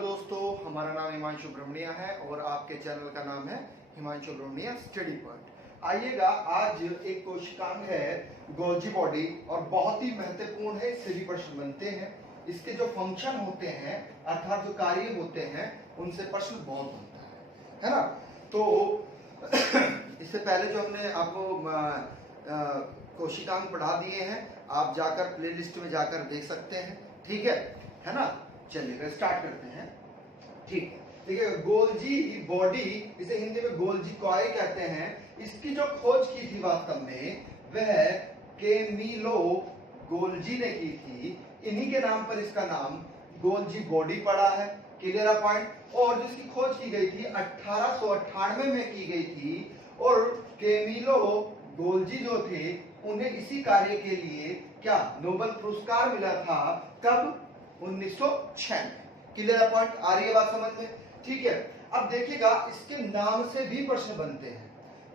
दोस्तों, हमारा नाम हिमांशु ब्रह्मणिया है और आपके चैनल का नाम है हिमांशु ब्रह्मणिया स्टडी पॉइंट। आइएगा, आज एक कोशिकांग है गोल्जी बॉडी और बहुत ही महत्वपूर्ण है। इससे भी प्रश्न बनते हैं। इसके जो फंक्शन होते हैं अर्थात जो कार्य होते हैं उनसे प्रश्न बहुत बनता है ना। तो इससे पहले जो हमने आपको कोशिकांग पढ़ा दिए हैं, आप जाकर प्लेलिस्ट में जाकर देख सकते हैं। ठीक है ना। चलिए स्टार्ट करते हैं। ठीक है, देखिए गोल्जी बॉडी, इसे हिंदी में गोल्जी कॉय कहते हैं। इसकी जो खोज की थी वास्तव में वह कैमिलो गोल्जी ने की थी। इन्हीं के नाम पर इसका नाम गोल्जी बॉडी पड़ा है। Clear point. और जिसकी खोज की गई थी 1898 में की गई थी और कैमिलो गोल्जी जो थे उन्हें इसी कार्य के लिए क्या नोबेल पुरस्कार मिला था। कब? 1906 में। Clear point. आ रही है बात समझ में? ठीक है। अब देखिएगा, इसके नाम से भी प्रश्न बनते हैं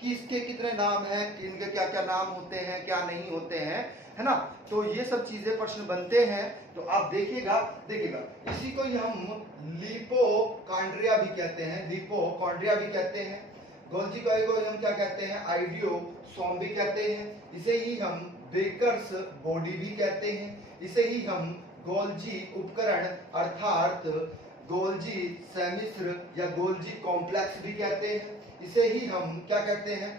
कि इसके कितने नाम हैं, कि इनके क्या क्या नाम होते हैं, क्या नहीं होते हैं, है ना। तो ये सब चीजें प्रश्न बनते हैं। तो आप देखिएगा इसी को ही हम लिपोकॉन्ड्रिया भी कहते हैं, लिपोकॉन्ड्रिया भी कहते हैं। गोल्जी कॉय को हम क्या कहते हैं? आइडियोसोम भी कहते हैं। इसे ही हम बेकर्स बॉडी भी कहते हैं। इसे ही हम गोल्जी उपकरण अर्थात गोल्जी सम्मिश्र या गोल्जी कॉम्प्लेक्स भी कहते हैं। इसे ही हम क्या कहते हैं?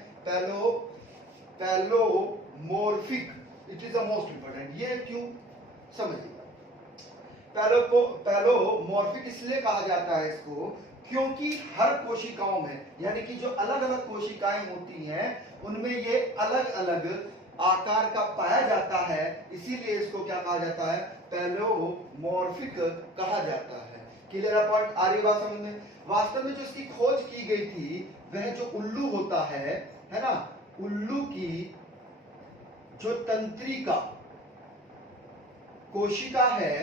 Pleomorphic. It is the most important. ये क्यों समझिएगा। पैलोमोर्फिक इसलिए कहा जाता है इसको क्योंकि हर कोशिकाओं में, यानी कि जो अलग अलग कोशिकाएं होती हैं उनमें ये अलग अलग आकार का पाया जाता है, इसीलिए इसको क्या कहा जाता है? पैलोमोर्फिक कहा जाता है। Clear point. आ रही बात समझ में? वास्तव में जो इसकी खोज की गई थी वह जो उल्लू होता है ना, उल्लू की जो तंत्रिका कोशिका है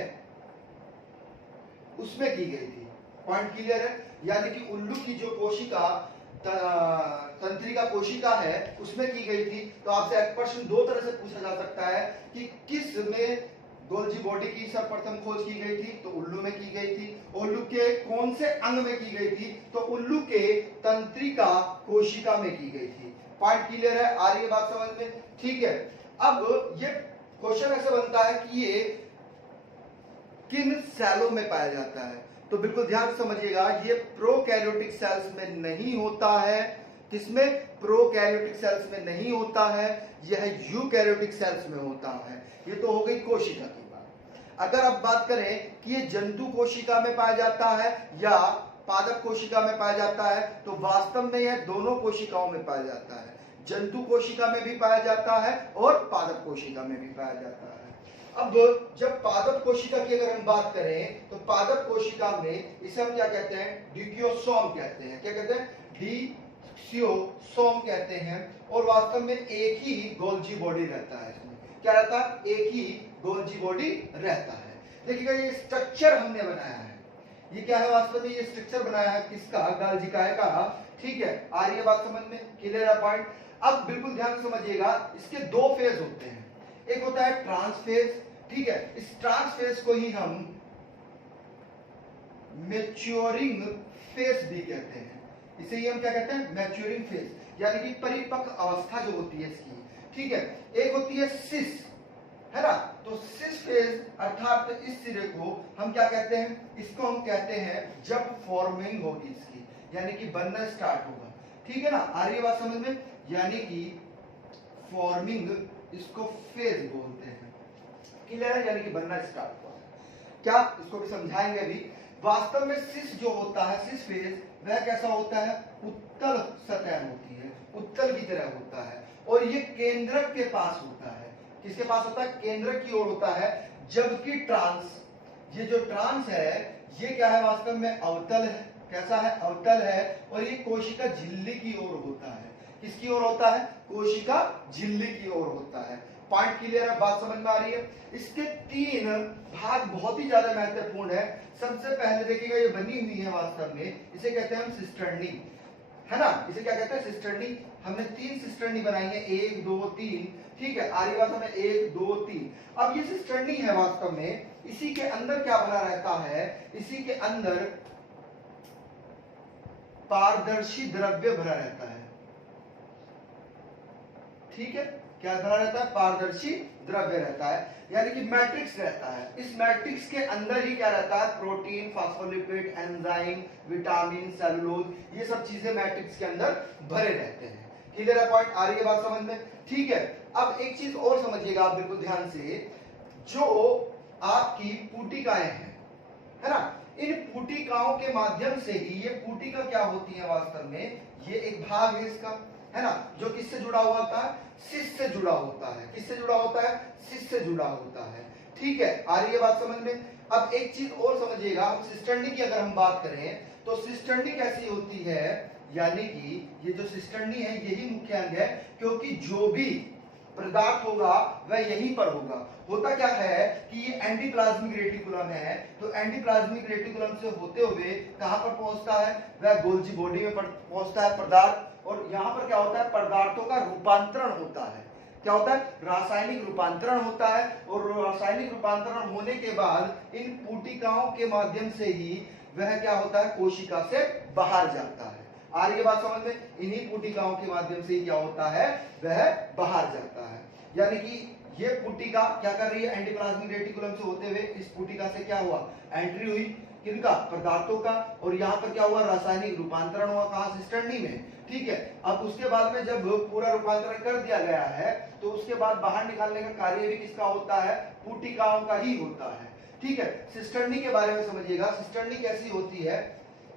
उसमें की गई थी। पॉइंट क्लियर है? यानी कि उल्लू की जो कोशिका तंत्रिका कोशिका है उसमें की गई थी। तो आपसे एक प्रश्न दो तरह से पूछा जा सकता है कि किस में गोल्जी बॉडी की सर्वप्रथम खोज की गई थी? तो उल्लू में की गई थी। उल्लू के कौन से अंग में की गई थी? तो उल्लू के तंत्रिका कोशिका में की गई थी। पॉइंट क्लियर है? आ रही है बात समझ में? ठीक है। अब ये क्वेश्चन ऐसे बनता है कि ये किन सेलों में पाया जाता है? तो बिल्कुल ध्यान से समझिएगा, ये प्रोकैरियोटिक सेल्स में नहीं होता है। किसमें? प्रोकैरियोटिक सेल्स में नहीं होता है, यह यूकैरियोटिक सेल्स में होता है। ये तो हो गई कोशिका की बात। अगर अब बात करें कि ये जंतु कोशिका में पाया जाता है या पादप कोशिका में पाया जाता है, तो वास्तव में यह दोनों कोशिकाओं में पाया जाता है। जंतु कोशिका में भी पाया जाता है और पादप कोशिका में भी पाया जाता है। अब जब पादप कोशिका की अगर हम बात करें तो पादप कोशिका में इसे हम क्या कहते हैं? डिक्योसोम कहते हैं। क्या कहते हैं? डिक्योसोम कहते हैं। और वास्तव में एक ही गोल्जी बॉडी रहता है इसमें। क्या रहता है? एक ही गोल्जी बॉडी रहता है। देखिएगा, ये स्ट्रक्चर हमने बनाया है। ये क्या है? वास्तव में ये स्ट्रक्चर बनाया है किसका? गोल्जी कॉय का। ठीक है। आ रही है बात समझ में? क्लियर है पॉइंट। अब बिल्कुल ध्यान से समझिएगा, इसके दो फेज होते हैं। एक होता है ट्रांस फेज। ठीक है। इस ट्रांस फेज को ही हम मैच्योरिंग फेज भी कहते हैं। इसे ही हम क्या कहते हैं? मैच्योरिंग फेज, यानी कि परिपक्व अवस्था जो होती है इसकी। ठीक है। एक होती है सिस, है ना। तो सिस फेज अर्थात इस सिरे को हम क्या कहते हैं? इसको हम कहते हैं जब फॉर्मिंग होगी इसकी, यानी कि बनना स्टार्ट होगा। ठीक है ना। आ रही है बात समझ में? यानी कि फॉर्मिंग इसको फेज बोलते हैं। क्लियर है? यानी कि बनना स्टार्ट हुआ। क्या इसको भी समझाएंगे अभी। वास्तव में सिस जो होता है, सिस फेज, वह कैसा होता है? उत्तल सतह होती है, उत्तल की तरह होता है और ये केंद्रक के पास होता है। किसके पास होता है? केंद्रक की ओर होता है। जबकि ट्रांस, ये जो ट्रांस है ये क्या है? वास्तव में अवतल है। कैसा है? अवतल है। और ये कोशिका झिल्ली की ओर होता है। किसकी ओर होता है? कोशिका झिल्ली की ओर होता है। पॉइंट क्लियर है? बात समझ में आ रही है? इसके तीन भाग बहुत ही ज्यादा महत्वपूर्ण है। सबसे पहले देखिएगा, ये बनी हुई है वास्तव में, इसे कहते हैं हम सिस्टर्नी, है ना। इसे क्या कहते हैं? सिस्टर्नी। हमने 3 सिस्टर्नी बनाई है, 1 2 3, ठीक है। आगे बात हमें 1 2 3। अब ये सिस्टर्नी है वास्तव में, इसी के अंदर क्या भरा रहता है, इसी के अंदर पारदर्शी द्रव्य भरा रहता है, ठीक है। क्या भरा रहता है, पारदर्शी द्रव्य रहता है, यानी कि मैट्रिक्स रहता है। इस मैट्रिक्स के अंदर ही क्या रहता है, protein, phospholipid, enzyme, vitamin, cellulose, ये सब चीजें मैट्रिक्स के अंदर भरे रहते हैं। क्लियर है पॉइंट, आ रही है बात समझ में, ठीक है। अब एक चीज और समझिएगा आप बिल्कुल ध्यान से, जो आपकी पुटिकाएं हैं, है ना, इन पुटिकाओं के माध्यम से ही, ये पुटिका क्या होती है वास्तव में, ये एक भाग है इसका, है ना, जो किससे जुड़ा हुआ होता है, सिस से जुड़ा होता है। किससे जुड़ा होता है, सिस से जुड़ा होता है, ठीक है। आ रही है बात समझ में। अब एक चीज और समझिएगा, हम सिस्टर्नी की अगर हम बात करें तो सिस्टर्नी कैसी होती है, यानी कि ये जो सिस्टर्नी है यही मुख्य अंग है, क्योंकि जो भी पदार्थ होगा वह यहीं पर होगा। होता क्या है कि ये एंडोप्लाज्मिक रेटिकुलम है, तो एंडोप्लाज्मिक रेटिकुलम से होते हुए कहां पर पहुंचता है, वह गोल्जी बॉडी में पहुंचता है पदार्थ, और यहां पर क्या होता है, पदार्थों का रूपांतरण होता है। क्या होता है, रासायनिक रूपांतरण होता है, और रासायनिक रूपांतरण होने के बाद इन पुटिकाओं के माध्यम से ही वह क्या होता है, कोशिका से बाहर जाता है। आ रही है बात समझ में, इन्हीं पुटिकाओं के माध्यम से ही क्या होता है, वह बाहर जाता है। यानी कि ये पुटिका क्या कर रही है, एंडोप्लाज्मिक रेटिकुलम से होते हुए इस पुटिका से क्या हुआ, एंट्री हुई किनका, पदार्थों का, और यहाँ पर क्या हुआ, रासायनिक रूपांतरण हुआ, कहाँ, सिस्टर्नी में, ठीक है। अब उसके बाद में जब पूरा रूपांतरण कर दिया गया है तो उसके बाद बाहर निकालने का कार्य भी किसका होता है, पुटिकाओं का ही होता है, ठीक है। सिस्टर्नी के बारे में समझिएगा, सिस्टर्नी कैसी होती है,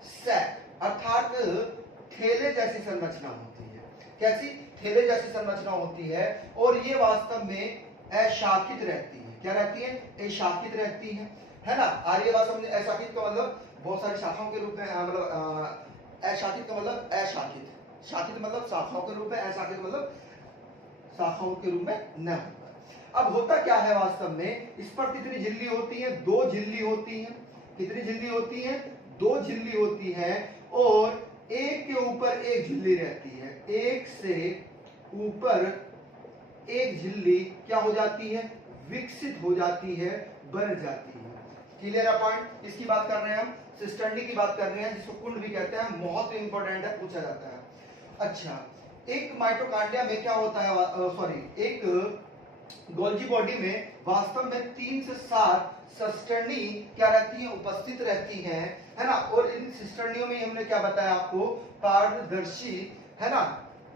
सैक अर्थात थैले जैसी संरचना होती है। कैसी, थैले जैसी संरचना होती है, और ये वास्तव में अशाखित रहती है। क्या रहती है, अशाखित रहती है ना। आर्य बात समझे, अशाखित का मतलब बहुत सारी शाखाओं के रूप में, मतलब अशाखित का मतलब अशाखित, शाखित मतलब शाखाओं के रूप में, अशाखित मतलब शाखाओं के रूप में न होता। अब होता क्या है वास्तव में, इस पर कितनी झिल्ली होती है, 2 झिल्ली होती है। कितनी झिल्ली होती है, 2 झिल्ली होती है, और एक के ऊपर एक झिल्ली रहती है। एक से ऊपर एक झिल्ली क्या हो जाती है, विकसित हो जाती है, बन जाती है। क्लियर है पॉइंट, इसकी बात कर रहे हैं हम, सिस्टर्नी की बात कर रहे हैं, जिसको कुंड भी कहते हैं, बहुत इंपॉर्टेंट है, पूछा जाता है। अच्छा, एक माइटोकांड्रिया में क्या होता है, सॉरी, एक गोल्जी बॉडी में वास्तव में 3 से 7 सिस्टर्नी क्या रहती है, उपस्थित रहती हैं, है ना। और इन सिस्टर्नियों में हमने क्या बताया आपको, पारदर्शी, है ना,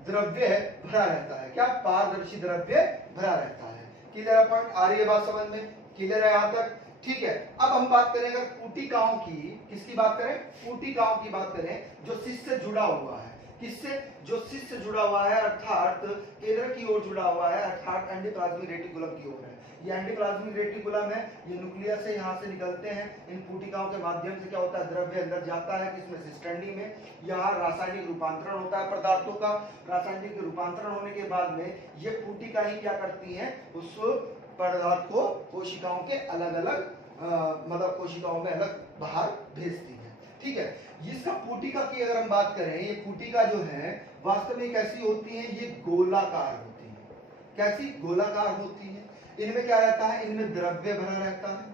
द्रव्य भरा रहता है। क्या, पारदर्शी द्रव्य भरा रहता है। क्लियर पॉइंट, आ रही है बात समझ में, क्लियर है यहां तक, ठीक है। अब हम बात करें अगर पुटिकाओं की, किसकी बात करें, पुटिकाओं की बात करें, जो सिस से जुड़ा हुआ है। किससे, जो सिस से जुड़ा हुआ है, अर्थात केंद्र की ओर जुड़ा हुआ है, अर्थात एंडोप्लाज्मिक रेटिकुलम की ओर है। ये एंडोप्लाज्मिक रेटिकुलम है, ये न्यूक्लियस से यहाँ से निकलते हैं, इन पुटिकाओं के माध्यम से क्या होता है, द्रव्य अंदर जाता है, किसमें, सिस्टर्नी में। यहाँ रासायनिक रूपांतरण होता है पदार्थों का, रासायनिक रूपांतरण होने के बाद में ये पुटिका ही क्या करती है, उस पदार्थ को कोशिकाओं के अलग अलग मतलब कोशिकाओं में अलग बाहर भेजती है, ठीक है। इसका पुटिका की अगर हम बात करें, ये पुटिका जो है वास्तव में कैसी होती है, ये गोलाकार होती है। कैसी, गोलाकार होती है। इनमें क्या रहता है, इनमें द्रव्य भरा रहता है।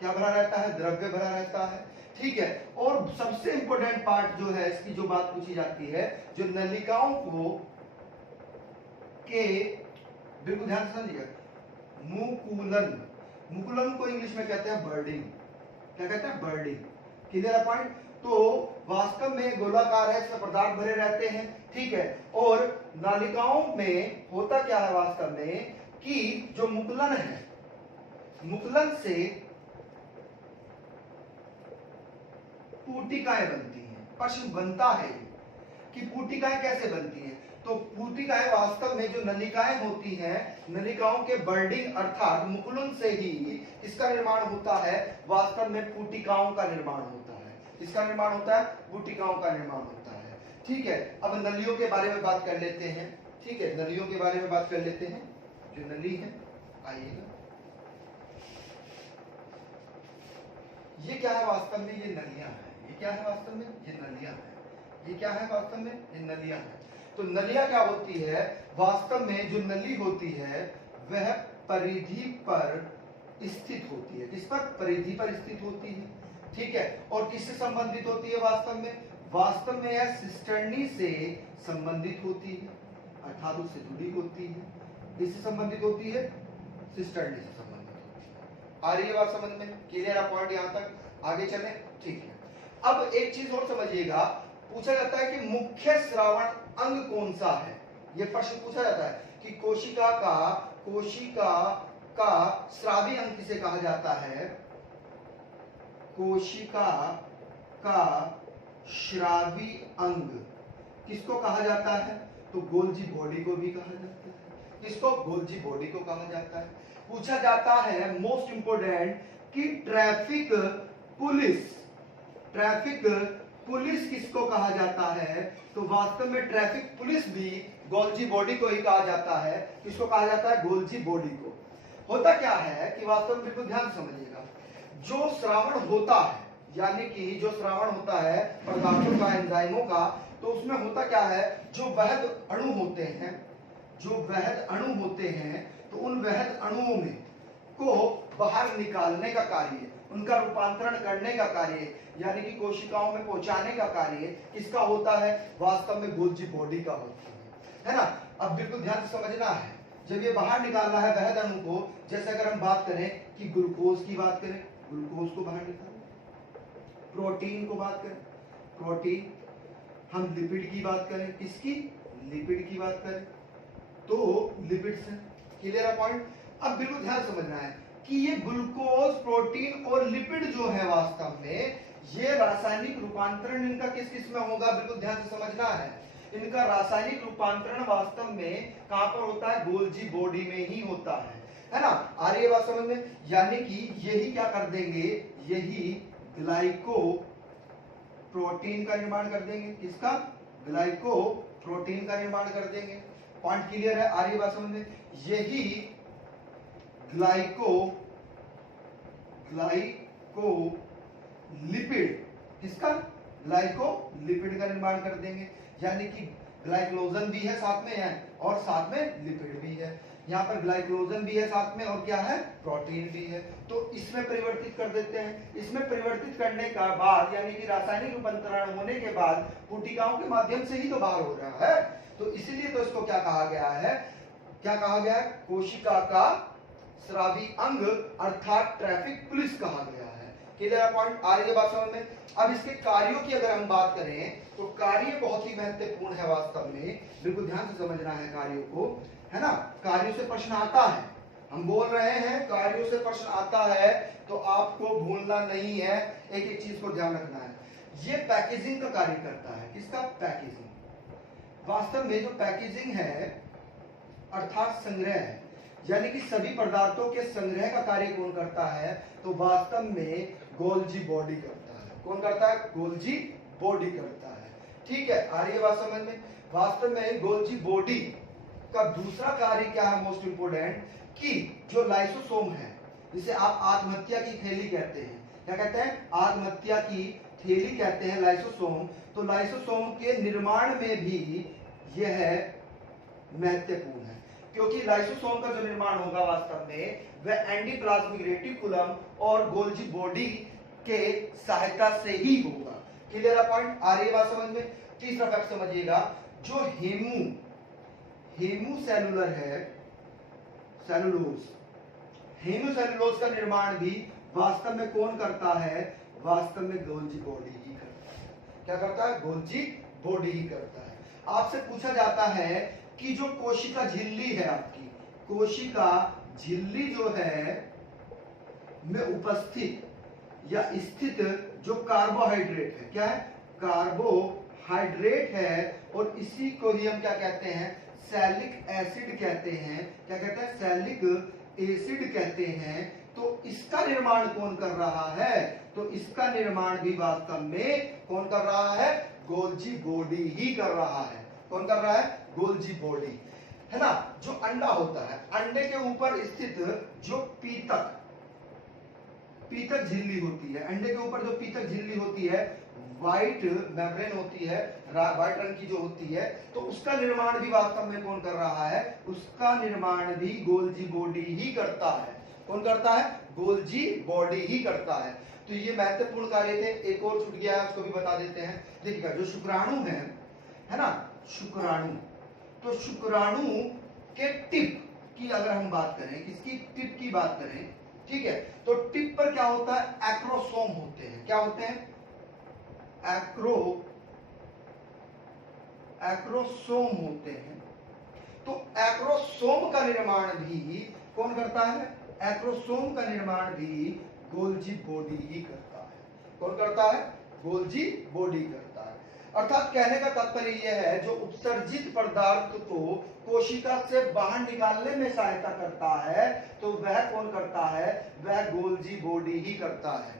क्या भरा रहता है, द्रव्य भरा रहता है, ठीक है। और सबसे इंपॉर्टेंट पार्ट जो है, इसकी जो बात पूछी जाती है, जो नलिकाओं को के, बिल्कुल ध्यान से समझिए, मुकुलन, मुकुलन को इंग्लिश में कहते हैं बर्डिंग। क्या कहते हैं, बर्डिंग। Clear point. तो वास्तव में गोलाकार है, इसमें पदार्थ भरे रहते हैं, ठीक है। और नालिकाओं में होता क्या है वास्तव में, कि जो मुकुलन है, मुकुलन से पुटिकाएं बनती हैं। प्रश्न बनता है कि पुटिकाएं कैसे बनती हैं, तो पुटिकाएं वास्तव में जो नलिकाएं होती हैं, नलिकाओं के बर्डिंग अर्थात मुकुलन से ही इसका निर्माण होता है, वास्तव में पुटिकाओं का निर्माण होता है। इसका निर्माण होता है, पुटिकाओं का निर्माण होता है, ठीक है। अब नलियों के बारे में बात कर लेते हैं, ठीक है, नलियों के बारे में बात कर लेते हैं। जो नली है, आइएगा, ये क्या है वास्तव में, ये नलियां हैं। ये क्या है वास्तव में, ये नलियां हैं। ये क्या है वास्तव में, ये नलियां हैं। तो नलिया क्या होती है, वास्तव में जो नली होती है वह परिधि पर स्थित होती है। किस पर? परिधि पर स्थित होती है। ठीक है, और किससे संबंधित होती है वास्तव में यह सिस्टर्नी से संबंधित होती है, अर्थात उससे जुड़ी होती है। किससे संबंधित होती है? सिस्टर्नी से संबंधित होती है। आ रही है बात समझ में? क्लियर है पॉइंट यहां तक? आगे चले। ठीक है, अब एक चीज और समझिएगा, पूछा जाता है कि मुख्य श्रावण अंग कौन सा है। यह प्रश्न पूछा जाता है कि कोशिका का श्रावी अंग किसे कहा जाता है? कोशिका का श्रावी अंग किसको कहा जाता है? तो गोल्जी बॉडी को भी कहा जाता है। किसको? गोल्जी बॉडी को कहा जाता है। पूछा जाता है मोस्ट इंपोर्टेंट कि ट्रैफिक पुलिस किसको कहा जाता है? तो वास्तव में ट्रैफिक पुलिस भी गोल्जी बॉडी को ही कहा जाता है। किसको कहा जाता है? गोल्जी बॉडी को। होता क्या है कि वास्तव में बिल्कुल ध्यान समझिएगा, जो श्रावण होता है, यानी कि जो श्रावण होता है पदार्थों का, एंजाइमों का, तो उसमें होता क्या है, जो वहद अणु होते हैं, तो उन वहद अणुओं में को बाहर निकालने का कार्य, उनका रूपांतरण करने का कार्य, यानी कि कोशिकाओं में पहुंचाने का कार्य किसका होता है? वास्तव में गोल्जी बॉडी का होता है ना। अब बिल्कुल ध्यान से समझना है, जब ये बाहर निकालना है वहद अणु को, जैसे अगर हम बात करें कि ग्लूकोज की बात करें, ग्लूकोज को बाहर निकालें, प्रोटीन को बात करें, प्रोटीन, हम लिपिड की बात करें, किसकी? लिपिड की बात करें, तो लिपिड से। क्लियर है पॉइंट? अब बिल्कुल ध्यान समझना है कि ये ग्लूकोज, प्रोटीन और लिपिड जो है वास्तव में ये रासायनिक रूपांतरण इनका किस किस में होगा? बिल्कुल ध्यान से समझना है। इनका रासायनिक रूपांतरण वास्तव में कहां पर होता है? गोल्जी बॉडी में ही होता है ना। आ रही है बात समझ में? यानी कि यही क्या कर देंगे, यही ग्लाइको प्रोटीन का निर्माण कर देंगे। किसका? ग्लाइको प्रोटीन का निर्माण कर देंगे। पॉइंट क्लियर है? आ रही है बात समझ में? यही ग्लाइको लिपिड, किसका? ग्लाइको लिपिड का निर्माण कर देंगे, यानी कि ग्लाइकोजन भी है साथ में है और साथ में लिपिड भी है। यहाँ पर ग्लाइकोजन भी है साथ में और क्या है? प्रोटीन भी है। तो इसमें परिवर्तित कर देते हैं। इसमें परिवर्तित करने का बाद, यानी कि रासायनिक रूपांतरण होने के बाद पुटिकाओं के माध्यम से ही तो बाहर हो रहा है, तो इसीलिए तो इसको क्या कहा गया है? क्या कहा गया है? कोशिका का श्रावी अंग अर्थात ट्रैफिक पुलिस कहा गया है। Clear point? आ रही है बात समझ में? अब इसके कार्यों की अगर हम बात करें तो कार्य बहुत ही महत्वपूर्ण है वास्तव में, बिल्कुल ध्यान से समझना है कार्यों को, है ना। कार्यों से प्रश्न आता है, हम बोल रहे हैं कार्यों से प्रश्न आता है, तो आपको भूलना नहीं है, एक एक चीज को ध्यान रखना है। ये पैकेजिंग का कार्य करता है। किसका? पैकेजिंग। वास्तव में जो पैकेजिंग है अर्थात संग्रह है, यानी कि सभी पदार्थों के संग्रह का कार्य कौन करता है? तो वास्तव में गोल्जी बॉडी करता है। कौन करता है? गोल्जी बॉडी करता है। ठीक है, आ रही है बात समझ में? वास्तव में गोल्जी बॉडी का दूसरा कार्य क्या है मोस्ट इंपोर्टेंट, कि जो लाइसोसोम है, जिसे आप आत्महत्या की थैली कहते हैं, क्या कहते हैं? आत्महत्या की थैली कहते हैं लाइसोसोम। तो लाइसोसोम के निर्माण में भी यह महत्वपूर्ण है, क्योंकि लाइसोसोम का जो निर्माण होगा वास्तव में वह एंडोप्लाज्मिक रेटिकुलम और गोल्जी बॉडी के सहायता से ही होगा। Clear point? आ रही है बात समझ में? तीसरा फैक्ट समझिएगा, जो हेमू सेलुलर है, हेमोसेलुलोज का निर्माण भी वास्तव में कौन करता है? वास्तव में गोल्जी बॉडी ही करता है। क्या करता है? गोल्जी बॉडी ही करता है। आपसे पूछा जाता है कि जो कोशिका झिल्ली है, आपकी कोशिका झिल्ली जो है में उपस्थित या स्थित जो कार्बोहाइड्रेट है, क्या है? कार्बोहाइड्रेट है, और इसी को ही हम क्या कहते हैं? सैलिक एसिड कहते हैं। क्या कहते हैं? सैलिक एसिड कहते हैं। तो इसका निर्माण कौन कर रहा है? तो इसका निर्माण भी वास्तव में कौन कर रहा है? गोल्जी बॉडी ही कर रहा है। कौन कर रहा है? गोल्जी बॉडी, है ना। जो अंडा होता है, अंडे के ऊपर स्थित जो पीतक झिल्ली होती है, अंडे के ऊपर जो पीतक झिल्ली होती है, व्हाइट मेम्ब्रेन होती है, व्हाइट रंग की जो होती है, तो उसका निर्माण भी वास्तव में कौन कर रहा है? उसका निर्माण भी गोल्जी बॉडी ही करता है। कौन करता है? गोल्जी बॉडी ही करता है। तो ये महत्वपूर्ण कार्य थे। एक और छूट गया है, उसको भी बता देते हैं। देखिएगा, जो शुक्राणु है ना, शुक्राणु, तो शुक्राणु के टिप की अगर हम बात करें, किसकी टिप की बात करें, ठीक है, तो टिप पर क्या होता है? एक्रोसोम होते हैं। क्या होते हैं? एक्रोसोम होते हैं। तो एक्रोसोम का निर्माण भी कौन करता है? एक्रोसोम का निर्माण भी गोल्जी बॉडी ही करता है। कौन करता है? गोल्जी बॉडी करता है। अर्थात कहने का तात्पर्य यह है, जो उत्सर्जित पदार्थ को कोशिका से बाहर निकालने में सहायता करता है, तो वह कौन करता है? वह गोल्जी बॉडी ही करता है।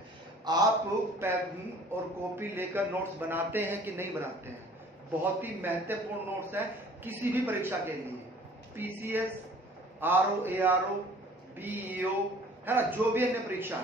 आप पेन और कॉपी लेकर नोट्स बनाते हैं कि नहीं बनाते हैं? बहुत ही महत्वपूर्ण नोट्स है किसी भी परीक्षा के लिए। पीसीएस, आरओ, एआरओ, बीईओ, है ना, जो भी अन्य परीक्षा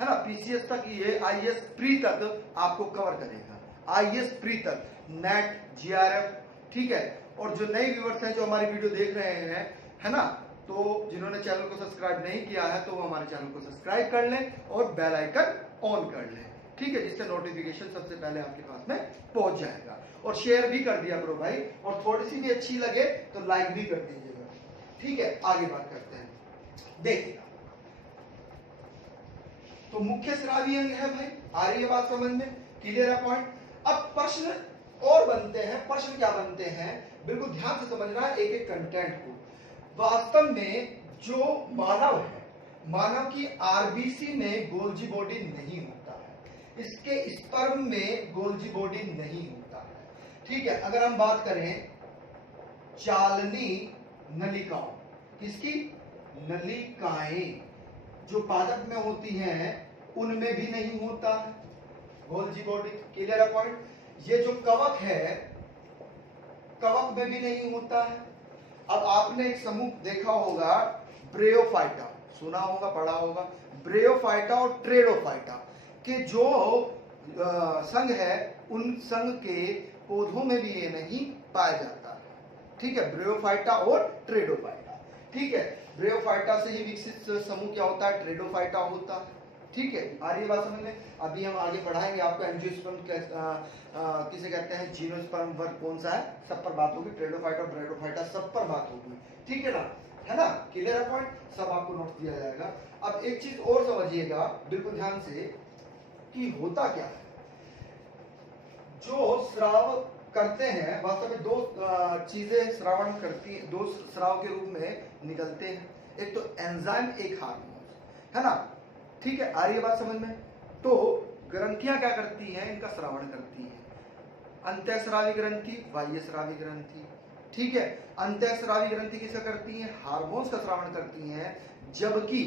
है ना, पीसीएस तक, ये आईएएस प्री तक आपको कवर करेगा। आईएएस प्री तक, नेट, जीआरएफ, ठीक है। और जो नए व्यूअर्स हैं जो हमारी वीडियो देख रहे हैं, है ना, तो जिन्होंने चैनल को सब्सक्राइब नहीं किया है तो वो हमारे चैनल को सब्सक्राइब कर लें और बेल आइकन ऑन कर लें, ठीक है, जिससे नोटिफिकेशन सबसे पहले आपके पास में पहुंच जाएगा। और शेयर भी कर दिया करो भाई, और थोड़ी सी भी अच्छी लगे तो लाइक भी कर दीजिएगा, ठीक है। आगे बात करते हैं। देखिए, तो मुख्य स्रावी अंग है भाई, आ रही है बात समझ में? क्लियर है पॉइंट? अब प्रश्न और बनते हैं। प्रश्न क्या बनते हैं? बिल्कुल ध्यान से समझना है एक एक कंटेंट को। वास्तव में जो मानव है, मानव की आरबीसी में गोल्जी बॉडी नहीं होता है, इसके स्पर्म में गोल्जी बॉडी नहीं होता है, ठीक है। अगर हम बात करें चालनी नलिकाओं, किसकी? नलिकाएं जो पादप में होती हैं उनमें भी नहीं होता है गोल्जी बॉडी। क्लियर है पॉइंट? ये जो कवक है, कवक में भी नहीं होता है। अब आपने एक समूह देखा होगा, ब्रेयोफाइटा, सुना होगा, पढ़ा होगा। ब्रेयोफाइटा और ट्रेडोफाइटा के जो संघ है, उन संघ के पौधों में भी ये नहीं पाया जाता है, ठीक है। ब्रेयोफाइटा और ट्रेडोफाइटा, ठीक है। ब्रेयोफाइटा से ही विकसित समूह क्या होता है? ट्रेडोफाइटा होता है, ठीक है। आ रही है बात समझ में? अभी हम आगे पढ़ाएंगे आपको एंजियोस्पर्म किसे कहते हैं, जीनोस्पर्म वर्ग कौन सा है, सब पर बात होगी। ट्रेडोफाइटा, ब्रेडोफाइटा, सब पर बात होगी, ठीक है ना, है ना। क्लियर है पॉइंट? सब आपको नोट दिया जाएगा। अब एक चीज और समझिएगा बिल्कुल ध्यान से, कि होता क्या है। जो स्राव करते हैं, वास्तव में दो चीजें श्रावण करती, दो स्राव के रूप में निकलते हैं, एक तो एंजाइम, एक हार्मोन, है ना, ठीक है। आ रही है बात समझ में? तो ग्रंथियां क्या करती हैं? इनका श्रावण करती हैं। अंतःस्रावी ग्रंथि, बाह्यस्रावी ग्रंथि, ठीक है। अंतःस्रावी ग्रंथि किसका करती हैं? हार्मोन्स का श्रावण करती हैं, जबकि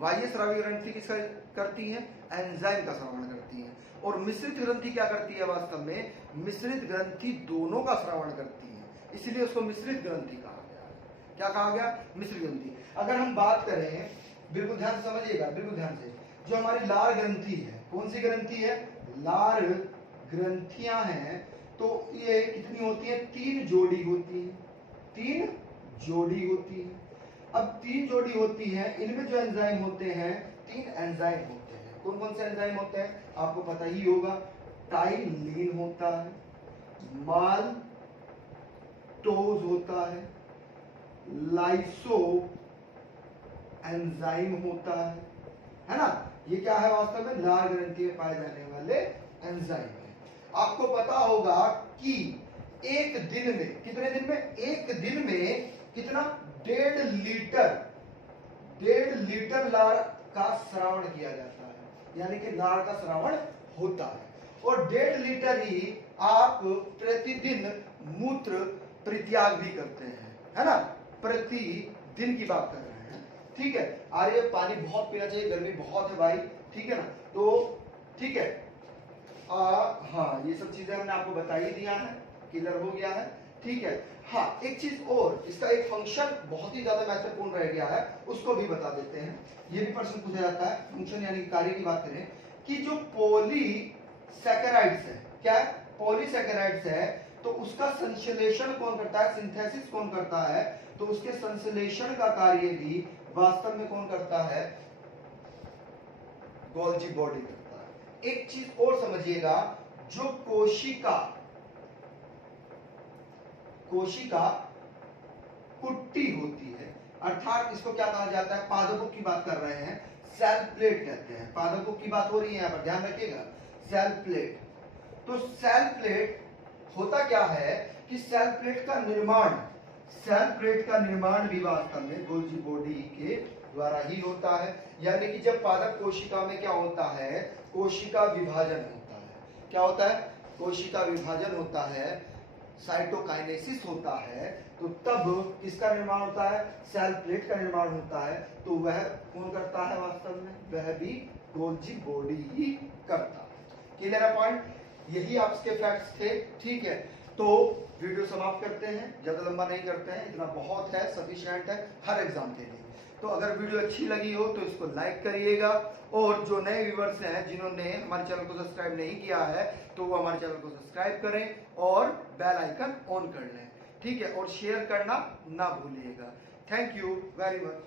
बाह्यस्रावी ग्रंथि किसका करती हैं? एंजाइम का श्रावण करती हैं। और मिश्रित ग्रंथि क्या करती है? वास्तव में मिश्रित ग्रंथि दोनों का श्रावण करती है, इसलिए उसको मिश्रित ग्रंथि कहा गया। क्या कहा गया? मिश्रित ग्रंथि। अगर हम बात करें, बिल्कुल ध्यान से समझिएगा, बिल्कुल ध्यान से, जो हमारी लार ग्रंथि है, कौन सी ग्रंथि है? लार ग्रंथियां हैं, तो ये कितनी होती है? 3 जोड़ी होती है, 3 जोड़ी होती है। अब 3 जोड़ी होती है, इनमें जो एंजाइम होते हैं, 3 एंजाइम होते हैं। कौन कौन से एंजाइम होते हैं? आपको पता ही होगा। टाइलिन होता है, माल्टोज होता है, लाइसो एंजाइम होता है ना। ये क्या है? वास्तव में लार ग्रंथि में पाए जाने वाले एंजाइम है। आपको पता होगा कि एक दिन में, कितने दिन में? एक दिन में कितना? 1.5 लीटर लार का श्रावण किया जाता है, यानी कि लार का श्रावण होता है। और 1.5 लीटर ही आप प्रतिदिन मूत्र परित्याग भी करते हैं, है ना, प्रतिदिन की बात कर रहे हैं, ठीक है। आर्य पानी बहुत पीना चाहिए, गर्मी बहुत है भाई, ठीक है ना। तो ठीक है, हाँ, ये सब चीजें हमने आपको बता ही दिया है, क्लियर हो गया है, ठीक है। हाँ, एक चीज और, इसका एक फंक्शन बहुत ही ज्यादा महत्वपूर्ण रह गया है, उसको भी बता देते हैं। ये भी प्रश्न पूछा जाता है, फंक्शन यानी कार्य की बात करें, कि जो सैकेराइड्स है। क्या है? पॉलीसैकेराइड्स है। तो उसका संश्लेषण कौन करता है? सिंथेसिस कौन करता है? तो उसके संश्लेषण का कार्य भी वास्तव में कौन करता है? गोल्जी बॉडी करता है। एक चीज और समझिएगा, जो कोशिका कुट्टी होती है, अर्थात इसको क्या कहा जाता है? पादपों की बात कर रहे हैं, सेल प्लेट कहते हैं। पादपों की बात हो रही है यहाँ पर, ध्यान रखिएगा, सेल प्लेट। तो सेल प्लेट होता क्या है कि सेल प्लेट का निर्माण भी वास्तव में गोल्जी बॉडी के द्वारा ही होता है। यानी कि जब पादप कोशिका में क्या होता है? कोशिका विभाजन होता है। क्या होता है? कोशिका विभाजन होता है, साइटोकाइनेसिस होता है, तो तब किसका निर्माण होता है? सेल प्लेट का निर्माण होता है। तो वह कौन करता है? वास्तव में वह भी गोल्जी बॉडी ही करता है। क्लियर है पॉइंट? यही आपके फैक्ट्स थे। ठीक है, तो वीडियो समाप्त करते हैं, ज्यादा लंबा नहीं करते हैं, इतना बहुत है, सफिशिएंट है हर एग्जाम के लिए। तो अगर वीडियो अच्छी लगी हो तो इसको लाइक करिएगा, और जो नए व्यूअर्स हैं जिन्होंने हमारे चैनल को सब्सक्राइब नहीं किया है तो वो हमारे चैनल को सब्सक्राइब करें और बेल आइकन ऑन कर लें। ठीक है, और शेयर करना ना भूलिएगा। Thank you very much.